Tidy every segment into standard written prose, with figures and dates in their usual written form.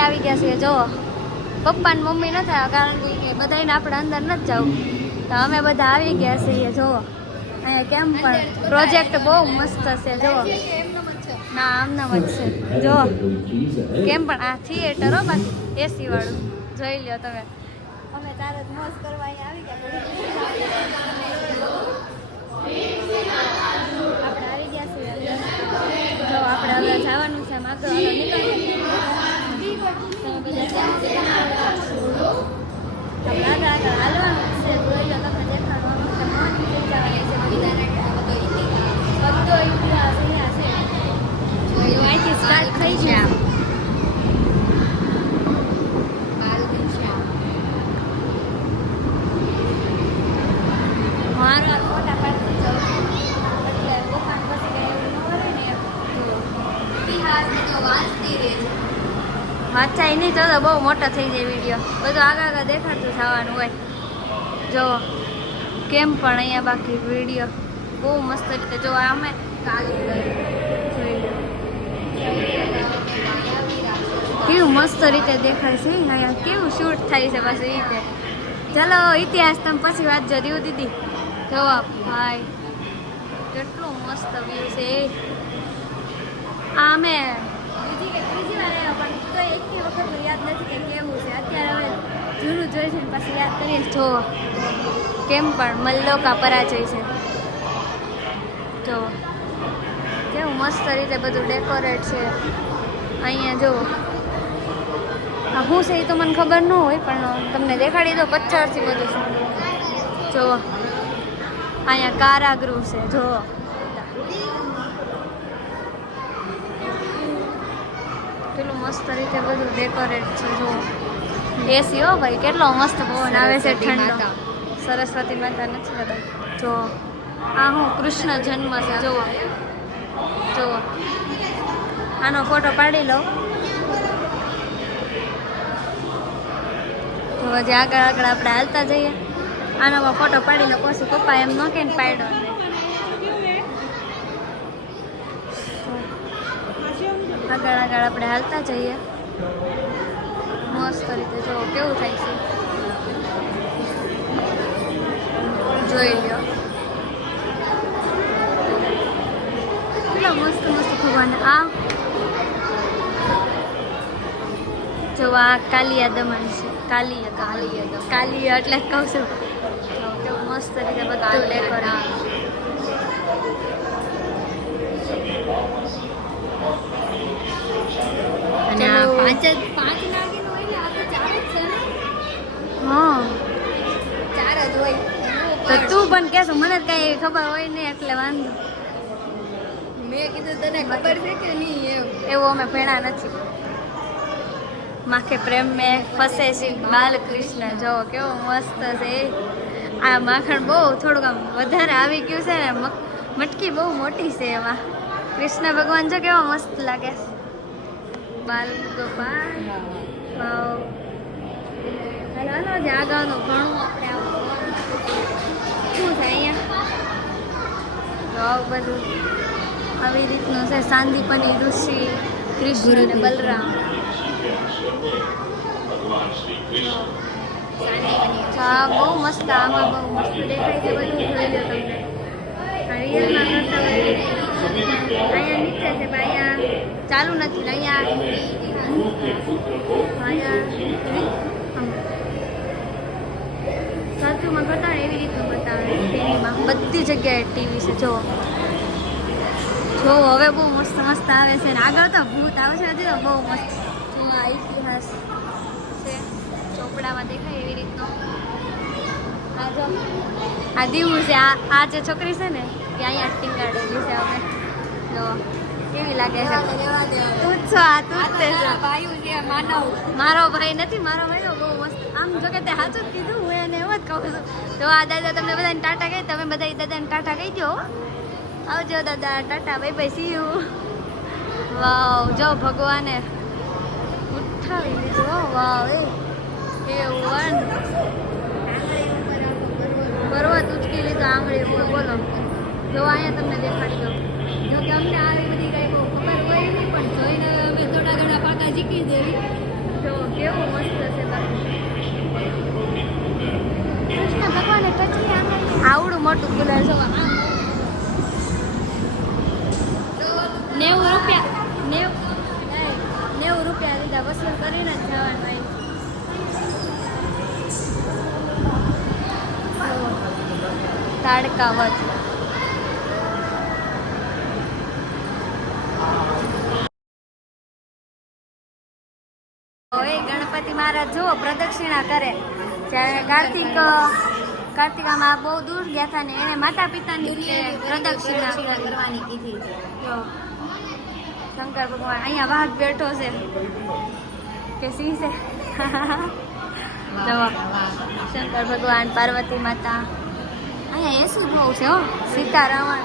આવી ગયા છીએ જો પપ્પા ને મમ્મી નથી આવ્યા કારણ કે બધાને આપણે અંદર નથી જવું તો અમે બધા આવી ગયા છીએ જો અહીંયા કેમ પણ પ્રોજેક્ટ બહુ મસ્ત છે જો ના આમનામ જ છે જો કેમ પણ આ થિયેટર હો બાકી એસી વાળું જોઈ લ્યો તમે અમે તારે મોજ કરવા અહીંયા આવી ગયા આપણે આવી ગયા છીએ જો આપણે હવે જવાનું છે માત્ર તમે બધા આગળ હાલવાનું છે જોઈ લો તમને દેખાડવાનું બધો ઇતિહાસ અહીંયા છે અહીંથી સ્ટાર્ટ થઈ ગયા મારા ફોટા પાડતી જાઉં એટલે દુકાન પછી કઈ એવું ન હોય ને ઇતિહાસને તો વાંચતી રહે છે વાંચાય નહીં તો બહુ મોટા થઈ જાય વિડીયો બધું આગળ દેખાડતું થવાનું હોય જો કેમ પણ અહીંયા બાકી વિડીયો બહુ મસ્ત રીતે જો અમે કેવું મસ્ત રીતે દેખાય છે અહીંયા કેવું શૂટ થાય છે બસ એ રીતે ચાલો ઇતિહાસ તમે પછી વાંચજો દીવું દીદી જોવા ભાઈ કેટલું મસ્ત વ્યૂ છે આ અમે ત્રીજી વાર આવ્યા પણ તો એકથી વખત યાદ નથી કે કેવું છે અત્યારે હવે જૂનું જોઈ છે ને પછી યાદ કરીએ જો કેમ પણ મલ્લોકા પરાજય છે જો કેવું મસ્ત રીતે બધું ડેકોરેટ છે અહીંયા જો આ શું છે એ તો મને ખબર ન હોય પણ તમને દેખાડી દો પથ્થરથી બધું જો અહીંયા કારાગૃહ છે જો કેટલું મસ્ત રીતે બધું ડેકોરેટ છે જો એસી હો ભાઈ કેટલો મસ્ત પવન આવે છે ઠંડો સરસ્વતી માતા નથી બધા જો આ હું કૃષ્ણ જન્મ છે જુઓ જુઓ આનો ફોટો પાડી લો તો હજી આગળ આગળ આપણે હાલતા જઈએ આનો ફોટો પાડી લો પછી પપ્પા એમ ન કે પાડ્યો આગળ આગળ આપણે હાલતા જઈએ મસ્ત રીતે જો કેવું થાય છે જોઈ લ્યો કેટલા મસ્ત મસ્ત ભગવાન આ જો આ કાલિયા દમન છે કાલિયા એટલે કહું છું કેવું મસ્ત રીતે બધું ડેકોરેટ અને આ પાંચ નાગીન હોય ને આ તો ચાર જ છે ને હા ચાર જ હોય તો તું પણ કહેશો મને જ કઈ ખબર હોય ને એટલે વાંધો મેં કીધું તને ખબર છે કે નહીં એવું અમે ભણ્યા નથી માખે પ્રેમ મેં ફસે છે બાલકૃષ્ણ જો કેવો મસ્ત છે આ માખણ બહુ થોડુંક આમ વધારે આવી ગયું છે ને મટકી બહુ મોટી છે એમાં કૃષ્ણ ભગવાન જો કેવો મસ્ત લાગે બાલ ગોપાલ હાલો જ આગળનું ઘણું આપણે શું છે અહીંયા તો બધું આવી રીતનું છે સાંદીપની ઋષિ કૃષ્ણ અને બલરામ હા બહુ મસ્ત આમાં બહુ મસ્ત દેખાય છે બધું જોઈ લો તમને રિયલમાં કરતા હોય અહીંયા નીચે છે અહીંયા ચાલુ નથી ને અહીંયા સાચુંમાં કરતા એવી રીતનું બતાવે ટીવીમાં બધી જગ્યાએ ટીવી છે જો હવે બહુ મસ્ત મસ્ત આવે છે ને આગળ તો ભૂત આવે છે હજી તો બહુ મસ્ત જો આ ઇતિહાસ છે ચોપડામાં દેખાય એવી રીતનો આ જો આ દીવું છે આ જે છોકરી છે ને એ અહીંયા ટીંગાડેલી છે અમે જો કેવી લાગે છે તું જ છો આ તું જ છે મારો ભાઈ નથી મારો ભાઈ તો બહુ મસ્ત આમ જો કે તે સાચું જ કીધું હું એને એમ જ કહું છું તો આ દાદા તમને બધાને ટાટા કહી તમે બધા દાદાને ટાટા કહી દો આવજો દાદા tata bye bye see you wow જો ભગવાને ઉઠાવી લીધું વાવ એ પર્વત ઉચકી લીધો આંગળી ઉપર બોલો જો અહીંયા તમને દેખાડી દો જો કે અમને આવી બધી કઈ બહુ ખબર હોય નહીં પણ જોઈને અમે થોડા ઘણા પાકા શીખી દેવી જો કેવું મસ્ત છે બાકી. કૃષ્ણ ભગવાને પછી આવડું મોટું કુલર જો 90 રૂપિયા લીધા વસૂલ કરીને જ જવાનું હોય. તાડકા વધ હવે ગણપતિ મહારાજ જુઓ પ્રદક્ષિણા કરે. જ્યારે કાર્તિકામાં બહુ દૂર ગયા હતા ને એને માતા પિતાની પ્રદક્ષિણા કરવાની કીધી. જો શંકર ભગવાન અહીંયા વાઘ બેઠો છે કે સિંહ છે. જો શંકર ભગવાન પાર્વતી માતા અહીંયા એસી બહુ છે હો. સીતા રાવણ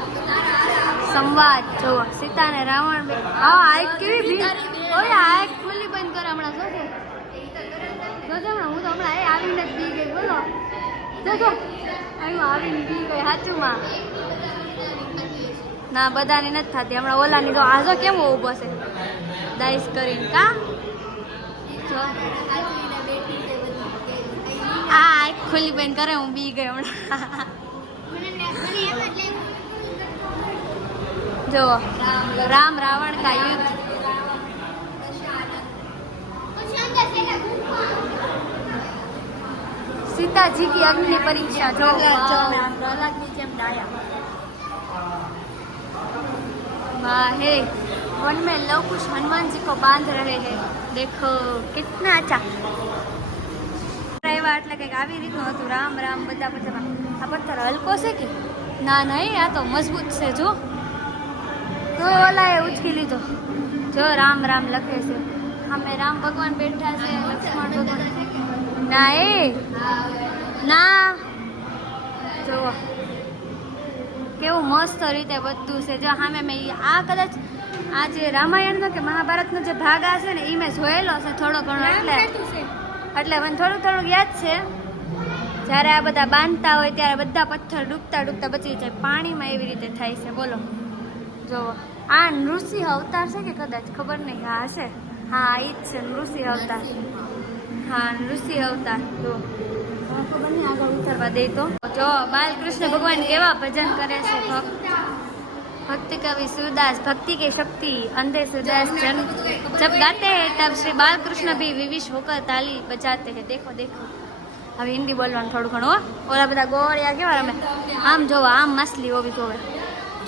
સંવાદ જો સીતા ને રાવણ આ કેવી ભીડ. ઓય આ ખુલ્લી બંધ કર હમણાં જોજો હમણાં હું તો હમણાં આવીને જ બી ગઈ. બોલો જોજો આવ્યું આવીને બી ગઈ સાચુંમાં. ના બધાની નથી થતી હમણાં ઓલાની તો આજો કેમ ઊભો છે દાઈસ કરીને કા જો આ આંખ ખુલ્લી બંધ કરે હું બી ગઈ હમણાં. જો રામ રાવણ કા યુદ્ધ. सीता जी की अग्नि परीक्षा जो प्रहलाद की जेम डाया वाह है वन में लव कुछ हनुमान जी को बांध रहे हैं देखो कितना अच्छा. એટલે કંઈક આવી રીતનું હતું રામ રામ બધા પથ્થરમાં. આ પથ્થર હલકો છે કે ના નહીં આ તો મજબૂત છે જો. તો ઓલાએ ઉચકી લીધો જો રામ રામ લખે છે. અમે રામ ભગવાન બેઠા છે લક્ષ્મણ ભગવાન ના એ ના જો કેવું મસ્ત રીતે બધું છે. જો સામે મેં આ કદાચ આ જે રામાયણનો કે મહાભારતનો જે ભાગ આ છે ને એ મેં જોયેલો છે થોડો ઘણો એટલે મને થોડું થોડું યાદ છે. જ્યારે આ બધા બાંધતા હોય ત્યારે બધા પથ્થર ડૂબતા ડૂબતા બચી જાય પાણીમાં એવી રીતે થાય છે. બોલો જો આ નૃસિંહ અવતાર છે કે કદાચ ખબર નહીં. હા હશે હા એ જ છે નૃસિંહ અવતાર. હા નૃસિંહ અવતાર જો ખબર નહીં આગળ ઉતરવા દે તો જો બાલકૃષ્ણ ભગવાન કેવા ભજન કરે છે. भक्ति कवि सूरदास भक्ति की शक्ति अंधे सूरदास जन जब गाते हैं तब श्री बालकृष्ण भी विविश होकर ताली बजाते हैं. देखो देखो હવે હિન્દી બોલવાનું થોડું ઘણું હો. ઓલા બધા ગોળિયા કેવા રમે આમ જોવો આમ માછલી હોવી જોવે.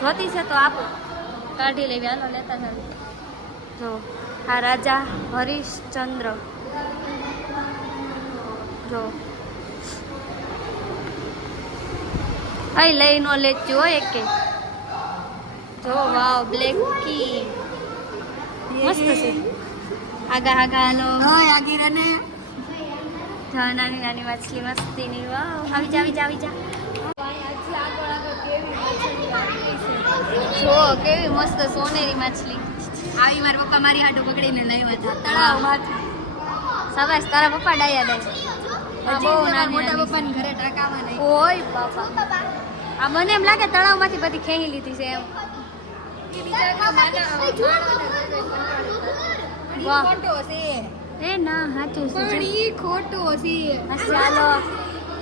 જોતી છે તો આપો કાઢી લેવી હાલો લેતા જાવ. જો આ રાજા હરીશચંદ્ર જો અહીં લઈ નો લેતી હોય એક જો વાવ બ્લેક કી મસ્ત છે. આગા આગા હાલો આગી રને નાની નાની માછલી મસ્તીની વાવ આવી જા આવી જા આવી જા. જો કેવી મસ્ત સોનેરી માછલી આવી. મારા પપ્પા મારી હાટુ પકડીને લાવ્યા હતા તળાવમાંથી. સવાસ તારા પપ્પા ડાયા દે બહુ નાના મોટા પપ્પાને ઘરે ટાકાવા નહીં ઓય બાપા. આ મને એમ લાગે તળાવમાંથી બધી ખેંચી લીધી છે એમ. એ ના સાચું છે પણ ઈ ખોટું છે. ચાલો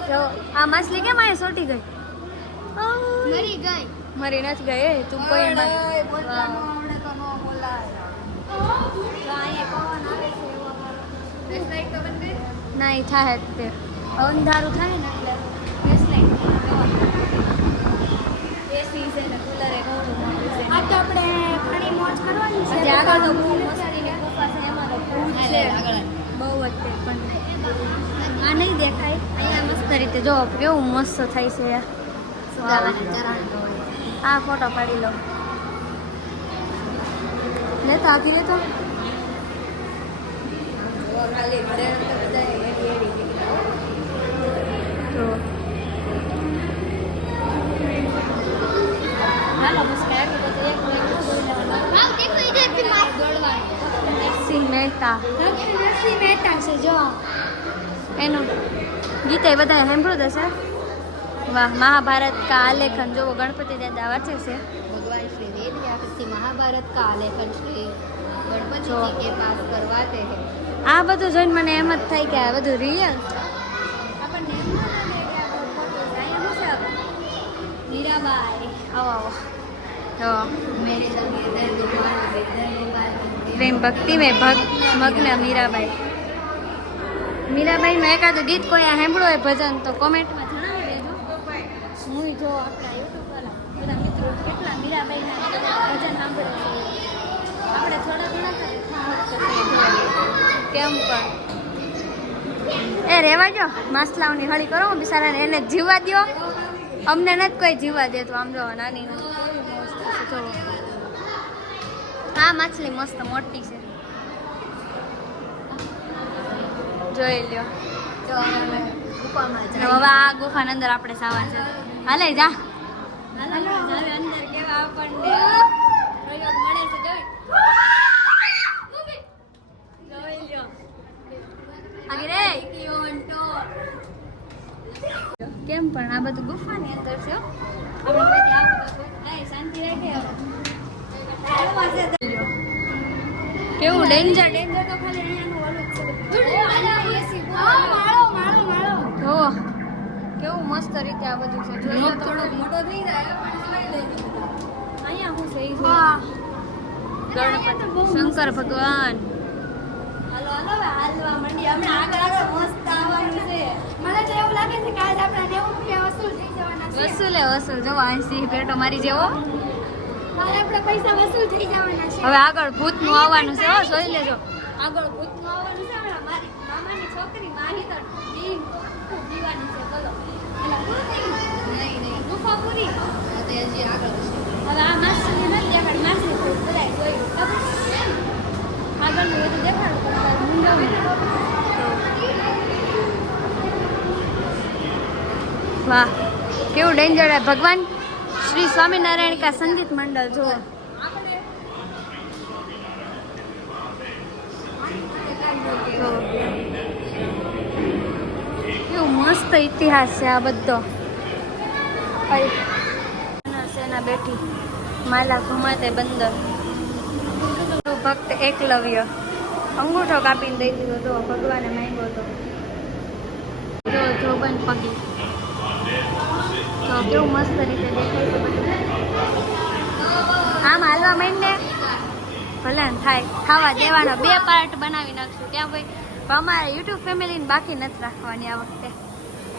જો આ માછલી કેમ અહીંયા સોટી ગઈ મરી નથી ગઈ તું કોઈ ના એ થાય તે અંધારું થાય ને એટલે એસી છે ને કુલર એ ઘણું મોટું છે. આ તો આપણે ઘણી મોજ કરવાની છે. આગળ તો બહુ મસ્તીની ગુફા છે એમાં તો ભૂત છે બહુ જ છે પણ આ નહીં દેખાય. અહીંયા મસ્ત રીતે જો કેવું મસ્ત થાય છે આ ફોટો પાડી લો લેતો આથી લેતો નરસિંહ મહેતા છે જો એનું ગીતે બધા સાંભળ્યું હશે. વાહ મહાભારત का आलेखन जो वो गणपति दादा वाचे से भगवान श्री वेद व्यास महाभारत का आलेखन श्री गणपति जी के पास करवाते हैं આ બધું જોઈને મને એમ જ થાય કે આ બધું રિયલ છે. આપણને એમ ન લાગે કે આ બધું ફોટો છે. અહીંયા શું છે? મીરાબાઈ આવો આવો તો પ્રેમ ભક્તિ મેં મગ્ન મીરાબાઈ. મીરાબાઈનું એકાદું ગીત કોઈ સાંભળ્યું હોય ભજન તો કોમેન્ટમાં જણાવી દેજો. હું જો આપણા યુટ્યુબ પર બધા મિત્રો કેટલા મીરાબાઈના ભજન સાંભળે છે. આપણે થોડા ઘણા કેમ પણ એ રેવા દો. માસલાઓની હળી કરો બિચારાને, એને જીવવા દો. અમને નથી કોઈ જીવવા દે. તો આમ જો નાની જો આ માછલી મસ્ત મોટી છે, જોઈ લ્યો. હવે આ ગુફાની અંદર આપણે સાવા છે. હાલે જા અંદર કેવા આપણને પ્રયોગ મળે છે. જોઈ લ્યો કેમ પણ આ બધું ગુફાની અંદર છે. શાંતિ રાખે. કેવું ડેન્જર ડેન્જર તો ખાલી અહીંયાનું ઓલું છે. જો કેવું મસ્ત રીતે આ બધું છે. જોઈએ તો થોડો મોટો થઈ જાય અહીંયા શું છે. ગણપતિ શંકર ભગવાન. હાલો હાલો હાલવા માંડી. હમણાં આગળ મસ્ત આવવાનું છે. મને તો એવું લાગે છે કે આજ આપણા 90 રૂપિયા વસૂલ થઈ જવાના છે. વસૂલ જો 80 પેટો મારી જેવો આપણે પૈસા વસૂલ થઈ જવાના છે. હવે આગળ ભૂતનું આવવાનું છે. જોઈ લેજો આગળ ભૂતનું આવવાનું છે. મારી મામાની છોકરી માહી તો દીવાની છે. બોલો નહીં ગુફા પૂરી હજી આગળ છે. હવે આ માછલી નથી આગળ માછલી બધા જોયું આગળનું બધું દેખાડું. વાહ કેવું ડેન્જર है. भगवान श्री स्वामीनारायण का संगीत मंडल जो કેવું મસ્ત ઇતિહાસ છે આ બધો. સેના બેઠી માલા ઘુમાતે બંદર. ભક્ત એકલવ્ય અંગૂઠો કાપીને દઈ દીધો. જો ભગવાને માંગ્યો હતો. જો જોબન પગી તો કેવું મસ્ત રીતે દેખાય છે બધું. આમ હાલવા માંડને ભલે ને થાય. ખાવા દેવાનો 2 પાર્ટ બનાવી નાખશું ત્યાં ભાઈ. અમારે યુટ્યુબ ફેમિલીને બાકી નથી રાખવાની આ વખતે.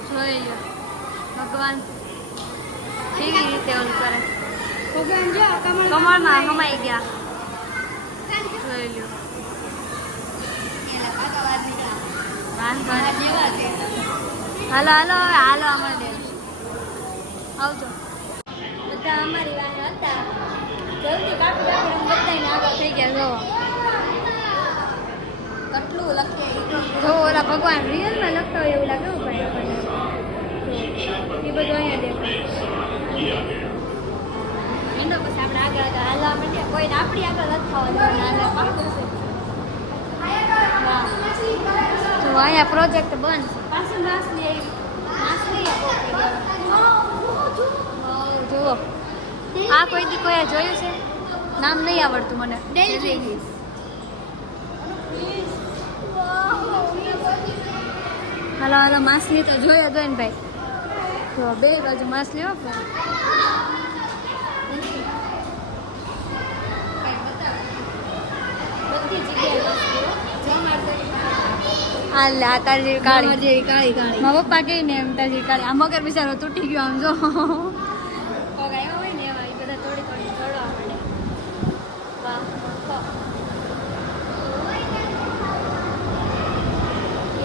જોઈ લો ભગવાન કેવી રીતે ઓલું કરે. કમળમાં હમાઈ ગયા. જોઈ લો હાલો હાલો હવે હાલો અમારે આવજો. બધા અમારી વાત હતા જલ્દી કાપી કાપી બધાને આગળ થઈ ગયા. જો કેટલું લખે. જો ઓલા ભગવાન રિયલમાં લખતા હોય એવું લાગે ભાઈ આપણને. એ બધું અહીંયા દેખાય. એનો પછી આપણે આગળ આગળ હાલવા માંડીએ. કોઈને આપણી આગળ નથી થવાનું. પાકું છે. તો અહીંયા પ્રોજેક્ટ બંધ છે. પાછું માછલી જુઓ આ કોઈ દી કોઈ જોયું છે? નામ નહીં આવડતું મને. હાલો હાલો માછલી તો જોઈએ તો ને ભાઈ. જો 2 બાજુ માછલીઓ. આ તારી કાળી મારા પપ્પા કહે ને એમ તારી કાળી. આ મગર બિચારો તૂટી ગયો. આમ જો આવ્યો હોય ને એવા એ બધા થોડી થોડી ચડવા માંડે.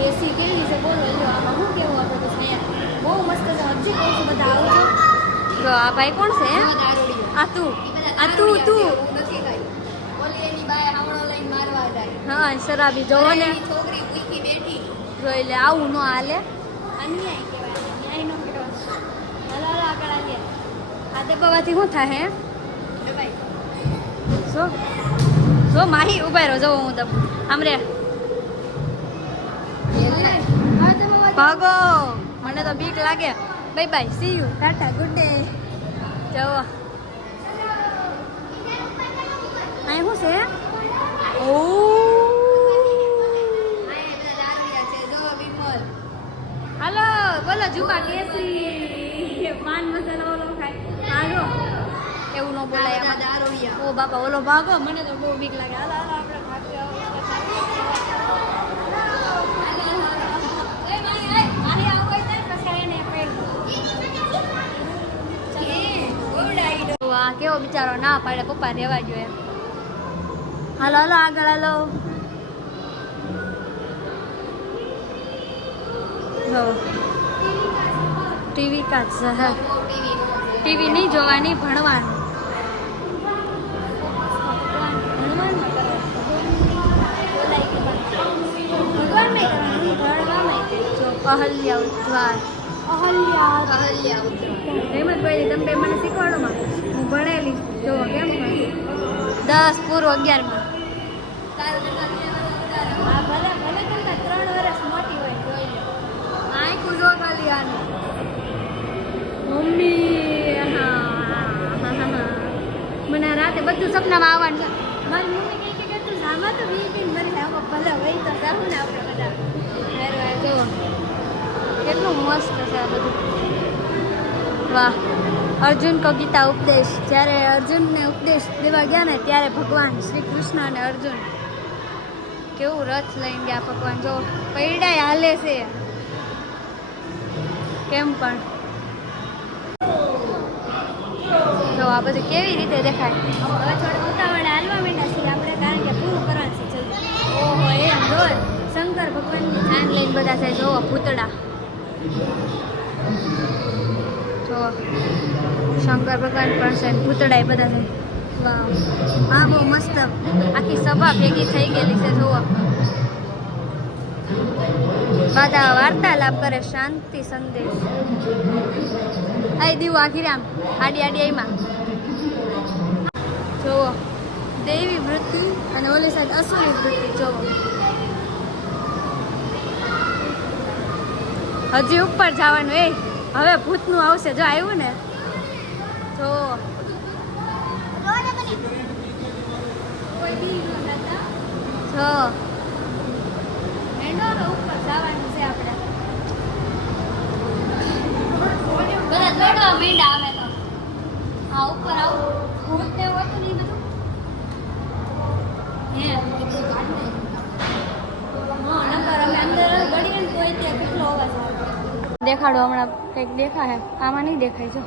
એસી કેવી છે બોલો. લ્યો આમાં શું કેવું આપણે પછી અહીંયા બહુ મસ્ત છે. હજી કહું છું બધા આવજો. જો આ ભાઈ કોણ છે? આ તું નથી કઈ ઓલી એની બાય હાવડો લઈને મારવા જાય. હા શરાબી જોવો ને છોકરી ભૂખી બેઠી. જોઈ લે આવું ન હાલે. અન્યાય કહેવાય. ન્યાય નો કહેવાય. હાલો હાલો આગળ આવીએ. આ દબાવાથી શું થાય હે ભાઈ? જો માહી ઉભા રહો. જો હું દબ આમ રે ભાગો. મને તો બીક લાગે. By bye see you tata good day. જવો અહીં શું છે? ઓ બાપા ઓલો ભાગો મને તો બહુ બીક લાગે હાલો હાલો આપણે ભાગી આવો કેવો બિચારો ના પાડે પપ્પા રહેવા જોઈએ હાલો હાલો આગળ હાલો ટીવી કાચ ટીવી નહીં જોવાની ભણવાનું અહલ્યા ઉદ્ધાર હેમંતભાઈ તમે બે મને શીખવાડો માં હું ભણેલી જો કેમ 10 પૂર્વ 11 માં ભલે ભલે કરતા 3 વર્ષ મોટી હોય જોઈ લો આંખું જો ખાલી આને મમ્મી મને રાતે બધું સપનામાં આવવાનું છે મારી મમ્મી કહે કે તું સામા તો વી કે મારી આમાં ભલે હોય તો જાવું ને આપણે બધા જો કેટલું મસ્ત છે આ બધું વાહ અર્જુન કો ગીતા ઉપદેશ જ્યારે અર્જુનને ઉપદેશ દેવા ગયા ને ત્યારે ભગવાન શ્રી કૃષ્ણ અને અર્જુન કેવું રથ લઈને ગયા ભગવાન જો પૈડાય હાલે છે કેમ પણ તો આ બધું કેવી રીતે દેખાય હવે થોડા ઉતાવળે હાલવા માંડ્યા છીએ આપણે કારણ કે પૂરું કરવાનું છે જલ્દી ઓહો એમ જોર શંકર ભગવાનની જાન લઈને બધા છે જોવો ભૂતડા જો શંકર ભગવાન પણ છે ભૂતડા બધા છે વાહ હા બહુ મસ્ત આખી સભા ભેગી થઈ ગયેલી છે જોવો બધા વાર્તાલાપ કરે શાંતિ સંદેશ આઈ દીવું આખી રામ આડી આડી આઈમાં જોવો દેવી વૃત્તિ અને ઓલી સાઈડ અસુરી વૃત્તિ જોવો હજી ઉપર જવાનું એ હવે ભૂતનું આવશે જો આવ્યું ને જો જો ઉપર જવાનું છે આપણે બધા દોડવા માંડ્યા આવે તો હા ઉપર આવું ભૂત ને હોતું નહીં બધું હે હા નકર અમે અંદર ગડીએ ને તોય ત્યાં કેટલો અવાજ આવે દેખાડો હમણાં કંઈક દેખાય આમાં નહીં દેખાય જો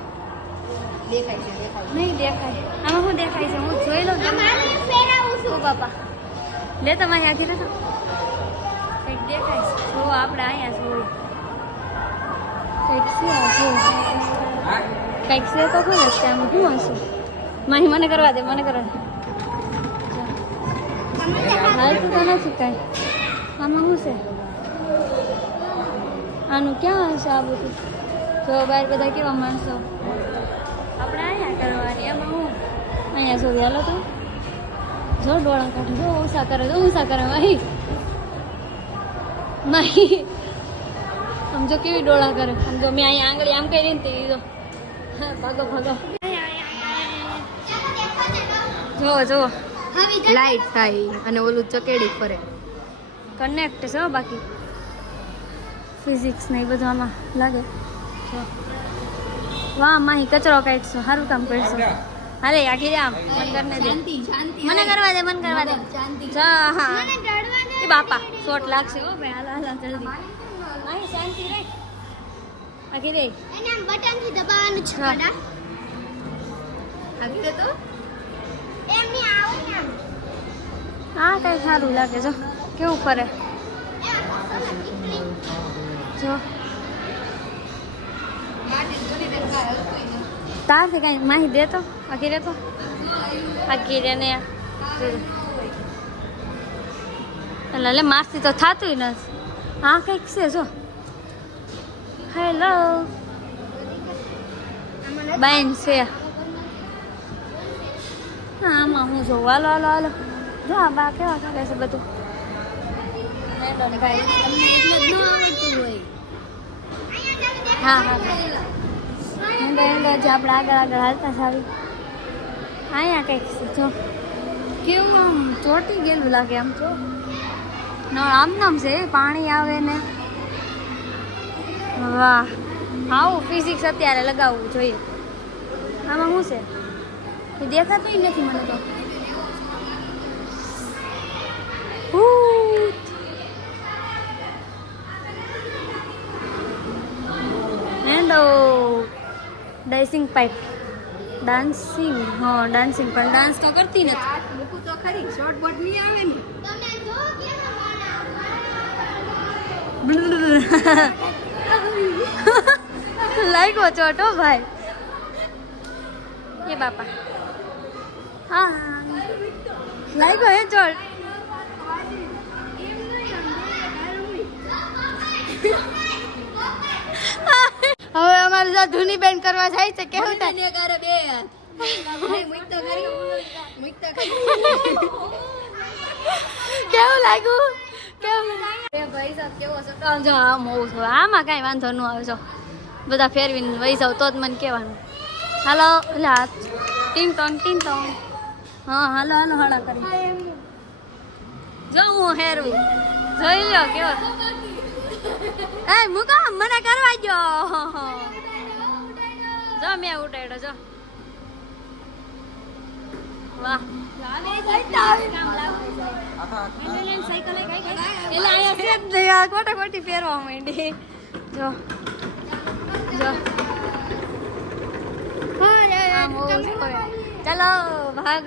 દેખાય છે નહીં દેખાય આમાં શું દેખાય છે હું જોઈ લઉં છું બાપા લે તમે અહીંયા આખી તો કંઈક દેખાય છે જો આપણે અહીંયા જોઈએ કંઈક છે કંઈક છે તો ખબર છે આમ શું હશે માહી મને કરવા દે મને કરવા દે હાલતું તો નથી કાંઈ આમાં શું છે આનું ક્યાં હશે આ બધું જો બહાર બધા કેવા માણસો આપણે અહીંયા કરવાની એમાં હું અહીંયા સુધી હાલો તો જો ડોળા કાઢે જો ઊંસા કરે માહી માહી આમ જો કેવી ડોળા કરે આમ જો મેં અહીંયા આંગળી આમ કરી ને દીધો હા ભાગો ભાગો જો લાઈટ થાય અને ઓલું ચકેડી ફરે કનેક્ટ છે બાકી ફિઝિક્સ ને એ બધું આમાં લાગે વાહ માહી કચરો કાઢશો સારું કામ કરશો હાલે આખી જામ મન કરને દે મને કરવા દે જા હા એ બાપા શોટ લાગશે હો ભાઈ હાલ હાલ જલ્દી માહી શાંતિ રે આખી રે એને આમ બટન થી દબાવવાનું છે કાડા આખી તો એમ ની આવો ને આ કઈ સારું લાગે જો કેવું ફરે જો તારથી કઈ માહી દે તો આખી રે તો આખી રે ને એટલે માસથી તો થતું નથી હા કંઈક છે જો હેલો બાઈન છે હા આમાં હું જોઉં હાલો હાલો હાલો જો આ બા કેવા કરે છે બધું હા હા જે આપણે આગળ આગળ હાલતા સારી અહીંયા કંઈક છે જો કેવું આમ ચોટી ગયેલું લાગે આમ જો આમ નામ છે પાણી આવે ને વાહ આવું ફિઝિક્સ અત્યારે લગાવવું જોઈએ આમાં શું છે દેખાતું નથી મને તો રેસિંગ પાઇપ ડાન્સિંગ હા ડાન્સિંગ પણ ડાન્સ તો કરતી નથી મૂકું તો ખરી શોર્ટ બોર્ડ નહીં આવે ને લાગ્યો ચોટો ભાઈ એ બાપા હા લાગ્યો હે ચોટ હવે અમારે જો ધૂની બેન કરવા જાય છે કેવું થાય કરે બે મૂકતો ખરી કેવું લાગ્યું કેવું એ ભાઈ સાહેબ કેવો છે તો જો આમ હોવું છે આમાં કાંઈ વાંધો ન આવે જો બધા ફેરવીને વહી જાવ તો જ મને કહેવાનું હાલો એટલે હાથ ટીમ ટોંગ હા હાલો હાલો હાડા કરી જો હું હેરવું જોઈ લો કેવો એ મૂકો મને કરવા જો જો મેં ઉઠાડ્યો જો વાહ ખોટી પહેરવા માંડી જો જો ચાલો ભાગ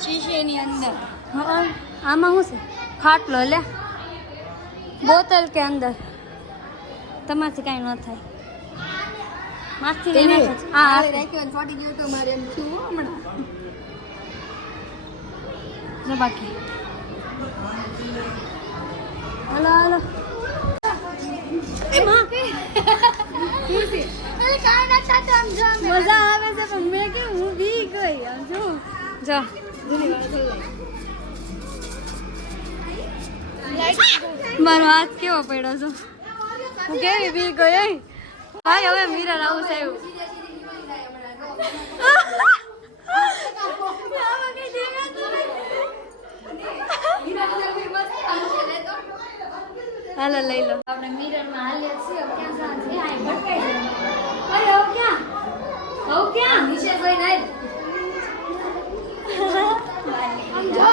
શીશેની અંદર આમાં શું છે ખાટલો લે બોતલ કે અંદર તમારથી કાંઈ ન થાય માથથી લઈને હા રાખ્યો ફાટી ગયો તો મારે એમ થયું હમણાં જો બાકી હાલો હાલો મજા આવે છે પણ મેં કે હું બી ગઈ આમ જો જો મારો હાથ કેવો પડ્યો છો હું કેવી બી ગઈ ભાઈ હવે મિરર આવું છે એવું હાલો લઈ લો આપણે મિરર માં હાલીએ છીએ ક્યાં જવાનું છે આ ભટકાઈ જાય અરે હવે ક્યાં નીચે જઈ નાઈ સમજો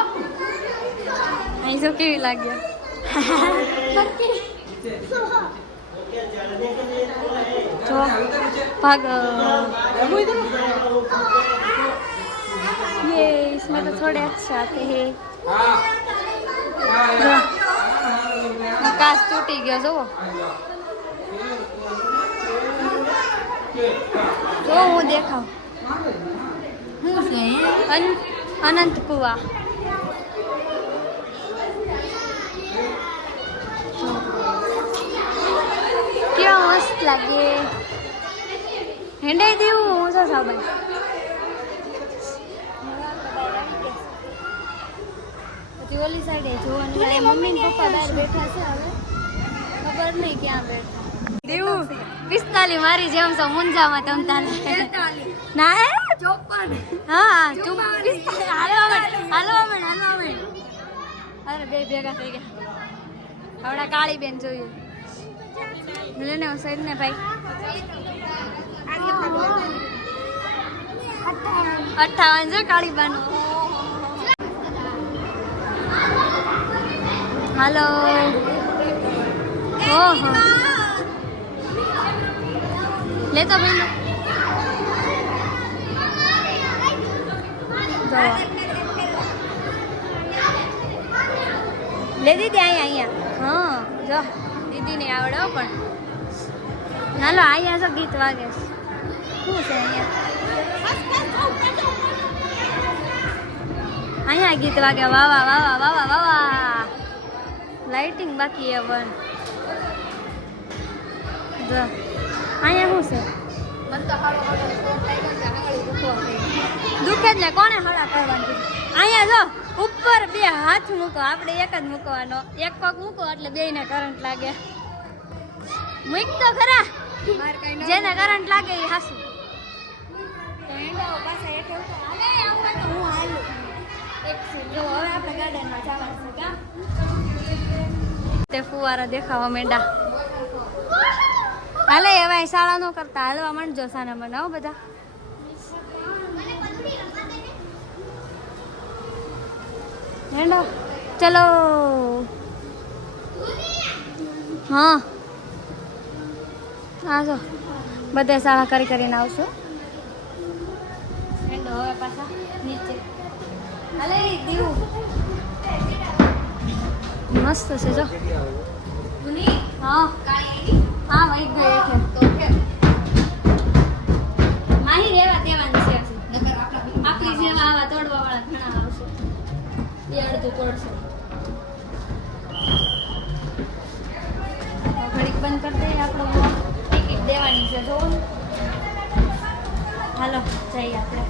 અહીં જો કેવી લાગ્યો જો भाग ये इसमें तो थोड़े अच्छे आते हैं काच तूटी गयो जो હું દેખાવ અનંત કુવા કેવા મસ્ત લાગે હેંડાઈ દેવું હું છો સાબન પછી ઓલી સાઈડે જોવાનું મમ્મી ને પપ્પા બહાર બેઠા છે હવે ખબર નહીં ક્યાં બેઠા દેવું 45 મારી જેમ છો મુંજામાં તમ તાલે ના હે 54 હા 45 હાલો અરે બે ભેગા થઈ ગયા આવડા કાળી બેન જોઈએ લેને સાઈડ ને ભાઈ 58 જો કાળી બાનો હાલો ઓહો લે તો ભાઈ લે દીદી અહીંયા હા જો દીદી ને આવડે પણ હાલો અહીંયા જો ગીત વાગે શું છે અહીંયા ગીત વાગે વાવા વાવા વાવા વાવા લાઇટિંગ બાકી એ વન જો અહીંયા શું છે દુખે જ ને કોને હળા કરવાની અહીંયા જો ઉપર બે હાથ મૂકો આપણે એક જ મૂકવાનો એક પગ મૂકો એટલે બેયને કરંટ લાગે મૂક તો ખરા જેને કરંટ લાગે એ હાસુ તે ફુવારા દેખાવા માંડા હાલે હવે શાળા નો કરતા હાલવા માંડજો સાના બનાવો બધા હેલો ચલો હા જો બધે શાળા કરીને આવશું એન્ડ હવે પાછા નીચે હાલે દીવું મસ્ત છે જો હા હા વહી ગઈ છે તો કે માહી રેવા દેવાની છે નકર આપણા આપણી જેવા આવા તોડવા વાળા ઘણા આવશે એ અડધું તોડશે ઘડીક બંધ કરી દઈએ આપણો ટિકિટ દેવાની છે જો હાલો જઈએ આપણે